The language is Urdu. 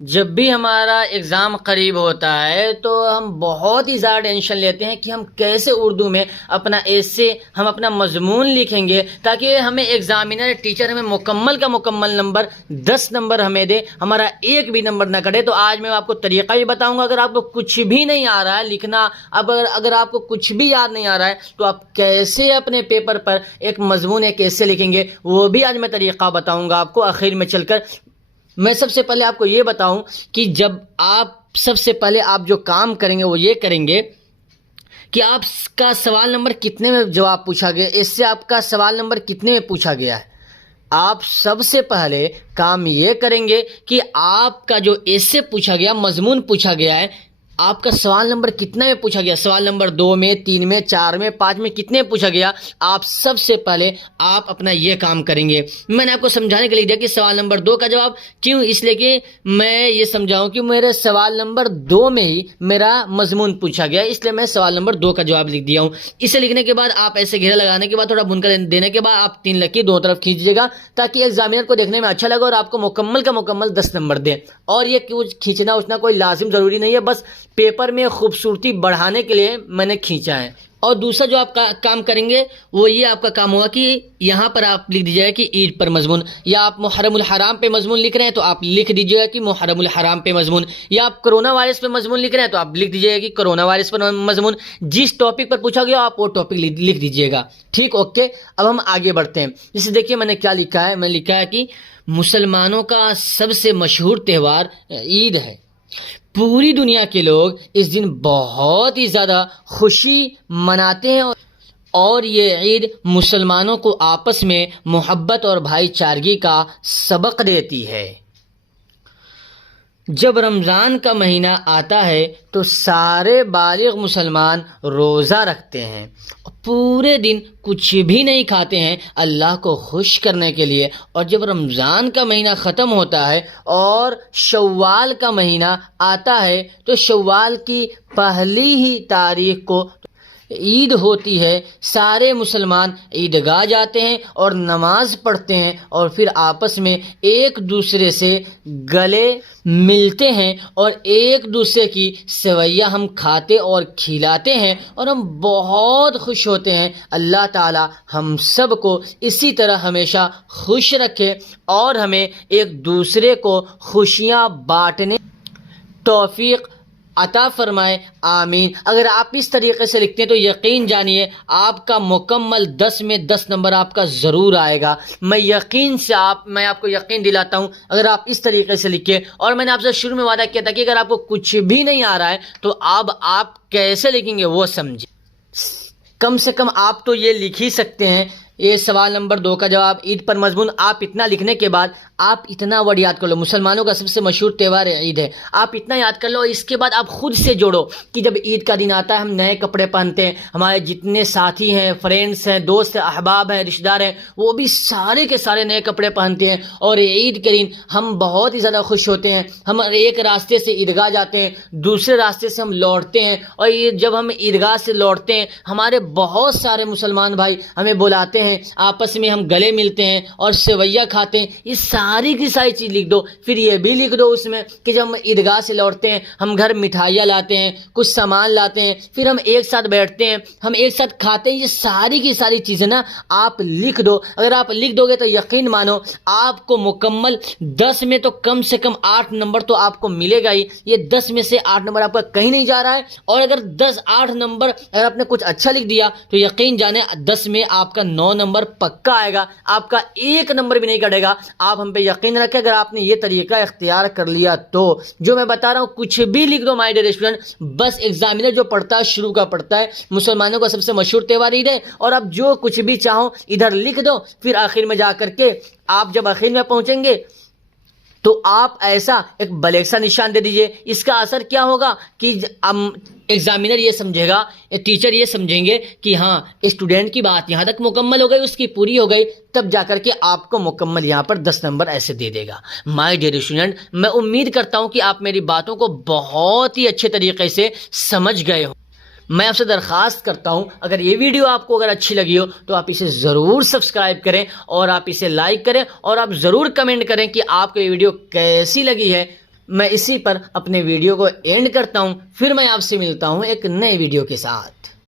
جب بھی ہمارا ایگزام قریب ہوتا ہے تو ہم بہت ہی زیادہ ٹینشن لیتے ہیں کہ ہم کیسے اردو میں اپنا ایسے ہم اپنا مضمون لکھیں گے تاکہ ہمیں ایگزامینر ٹیچر ہمیں مکمل کا مکمل نمبر 10 نمبر ہمیں دے، ہمارا ایک بھی نمبر نہ کٹے۔ تو آج میں آپ کو طریقہ بھی بتاؤں گا۔ اگر آپ کو کچھ بھی نہیں آ رہا ہے لکھنا، اگر آپ کو کچھ بھی یاد نہیں آ رہا ہے تو آپ کیسے اپنے پیپر پر ایک مضمون کیسے لکھیں گے، وہ بھی آج میں طریقہ بتاؤں گا آپ کو آخر میں چل کر۔ میں سب سے پہلے آپ کو یہ بتاؤں کہ جب آپ سب سے پہلے آپ جو کام کریں گے وہ یہ کریں گے کہ آپ کا سوال نمبر کتنے میں جواب پوچھا گیا، اس سے آپ کا سوال نمبر کتنے میں پوچھا گیا ہے۔ آپ سب سے پہلے کام یہ کریں گے کہ آپ کا جو اس سے پوچھا گیا مضمون پوچھا گیا ہے، آپ کا سوال نمبر کتنے میں پوچھا گیا، سوال نمبر 2 میں، 3 میں، 4 میں، 5 میں کتنے پوچھا گیا، آپ سب سے پہلے آپ اپنا یہ کام کریں گے۔ میں نے آپ کو سمجھانے کے لیے دیا کہ سوال نمبر 2 کا جواب کیوں، اس لیے کہ میں یہ سمجھاؤں کہ میرے سوال نمبر 2 میں ہی میرا مضمون پوچھا گیا، اس لیے میں سوال نمبر 2 کا جواب لکھ دیا ہوں۔ اسے لکھنے کے بعد آپ ایسے گھیرا لگانے کے بعد تھوڑا بن کر دینے کے بعد آپ 3 لکیر دونوں طرف کھینچ دیجیے گا تاکہ ایگزامینر کو دیکھنے میں اچھا لگے اور آپ کو مکمل کا مکمل 10 نمبر دے۔ اور یہ کھینچنا اچنا کوئی لازم ضروری نہیں ہے، بس پیپر میں خوبصورتی بڑھانے کے لیے میں نے کھینچا ہے۔ اور دوسرا جو آپ کا کام کریں گے وہ یہ آپ کا کام ہوگا کہ یہاں پر آپ لکھ دیجیے گا کہ عید پر مضمون، یا آپ محرم الحرام پہ مضمون لکھ رہے ہیں تو آپ لکھ دیجیے گا کہ محرم الحرام پہ مضمون، یا آپ کرونا وائرس پہ مضمون لکھ رہے ہیں تو آپ لکھ دیجیے گا کہ کرونا وائرس پر مضمون۔ جس ٹاپک پر پوچھا گیا آپ وہ ٹاپک لکھ دیجیے گا، ٹھیک، اوکے۔ اب ہم آگے بڑھتے ہیں۔ جیسے دیکھیے میں نے کیا لکھا ہے، میں نے لکھا ہے کہ مسلمانوں کا سب سے مشہور تہوار عید ہے۔ پوری دنیا کے لوگ اس دن بہت ہی زیادہ خوشی مناتے ہیں اور یہ عید مسلمانوں کو آپس میں محبت اور بھائی چارگی کا سبق دیتی ہے۔ جب رمضان کا مہینہ آتا ہے تو سارے بالغ مسلمان روزہ رکھتے ہیں، پورے دن کچھ بھی نہیں کھاتے ہیں اللہ کو خوش کرنے کے لیے۔ اور جب رمضان کا مہینہ ختم ہوتا ہے اور شوال کا مہینہ آتا ہے تو شوال کی پہلی ہی تاریخ کو عید ہوتی ہے۔ سارے مسلمان عیدگاہ جاتے ہیں اور نماز پڑھتے ہیں اور پھر آپس میں ایک دوسرے سے گلے ملتے ہیں اور ایک دوسرے کی سویاں ہم کھاتے اور کھلاتے ہیں اور ہم بہت خوش ہوتے ہیں۔ اللہ تعالی ہم سب کو اسی طرح ہمیشہ خوش رکھے اور ہمیں ایک دوسرے کو خوشیاں بانٹنے توفیق عطا فرمائے، آمین۔ اگر آپ اس طریقے سے لکھتے ہیں تو یقین جانیے آپ کا مکمل 10 میں 10 نمبر آپ کا ضرور آئے گا۔ میں آپ کو یقین دلاتا ہوں اگر آپ اس طریقے سے لکھیں۔ اور میں نے آپ سے شروع میں وعدہ کیا تھا کہ اگر آپ کو کچھ بھی نہیں آ رہا ہے تو اب آپ کیسے لکھیں گے وہ سمجھیں۔ کم سے کم آپ تو یہ لکھ ہی سکتے ہیں، یہ سوال نمبر 2 کا جواب عید پر مضمون۔ آپ اتنا لکھنے کے بعد آپ اتنا ورڈ یاد کر لو، مسلمانوں کا سب سے مشہور تہوار عید ہے، آپ اتنا یاد کر لو۔ اس کے بعد آپ خود سے جوڑو کہ جب عید کا دن آتا ہے ہم نئے کپڑے پہنتے ہیں، ہمارے جتنے ساتھی ہیں، فرینڈس ہیں، دوست ہیں، احباب ہیں، رشتہ دار ہیں، وہ بھی سارے کے سارے نئے کپڑے پہنتے ہیں اور عید کے دن ہم بہت ہی زیادہ خوش ہوتے ہیں۔ ہم ایک راستے سے عیدگاہ جاتے ہیں، دوسرے راستے سے ہم لوٹتے ہیں، اور یہ جب ہم عیدگاہ سے لوٹتے ہیں ہمارے بہت سارے مسلمان بھائی ہمیں بلاتے ہیں، آپس میں ہم گلے ملتے ہیں اور سویاں کھاتے ہیں۔ یہ ساری کی ساری چیز لکھ دو۔ پھر یہ بھی لکھ دو اس میں کہ جب ہم عیدگاہ سے لوٹتے ہیں ہم گھر مٹھائیاں لاتے ہیں، کچھ سامان لاتے ہیں، پھر ہم ایک ساتھ بیٹھتے ہیں، ہم ایک ساتھ کھاتے ہیں۔ یہ ساری کی ساری چیزیں نا آپ لکھ دو۔ اگر آپ لکھ دو گے تو یقین مانو آپ کو مکمل 10 میں تو کم سے کم 8 نمبر تو آپ کو ملے گا ہی۔ یہ 10 میں سے 8 نمبر آپ کا کہیں نہیں جا رہا ہے۔ اور اگر 8 نمبر اگر آپ نے کچھ اچھا لکھ دیا تو یقین جانے 10 میں آپ کا 9 نمبر پکا آئے گا، آپ کا 1 نمبر بھی نہیں کٹے گا۔ آپ ہم پہ یقین رکھیں، اگر آپ نے یہ طریقہ اختیار کر لیا تو جو میں بتا رہا ہوں کچھ بھی لکھ دو مائی ڈیئر اسٹوڈنٹ، بس ایگزامینر جو پڑھتا ہے شروع کا پڑھتا ہے مسلمانوں کا سب سے مشہور تہوار عید ہے، اور اب جو کچھ بھی چاہو ادھر لکھ دو، پھر آخر میں جا کر کے آپ جب آخر میں پہنچیں گے تو آپ ایسا ایک بلیک سا نشان دے دیجئے۔ اس کا اثر کیا ہوگا کہ ایگزامینر یہ سمجھے گا، ٹیچر یہ سمجھیں گے کہ ہاں اسٹوڈنٹ کی بات یہاں تک مکمل ہو گئی، اس کی پوری ہو گئی، تب جا کر کے آپ کو مکمل یہاں پر 10 نمبر ایسے دے دے گا۔ مائی ڈیئر اسٹوڈنٹ، میں امید کرتا ہوں کہ آپ میری باتوں کو بہت ہی اچھے طریقے سے سمجھ گئے ہوں۔ میں آپ سے درخواست کرتا ہوں اگر یہ ویڈیو آپ کو اگر اچھی لگی ہو تو آپ اسے ضرور سبسکرائب کریں اور آپ اسے لائک کریں اور آپ ضرور کمنٹ کریں کہ آپ کو یہ ویڈیو کیسی لگی ہے۔ میں اسی پر اپنے ویڈیو کو اینڈ کرتا ہوں، پھر میں آپ سے ملتا ہوں ایک نئے ویڈیو کے ساتھ۔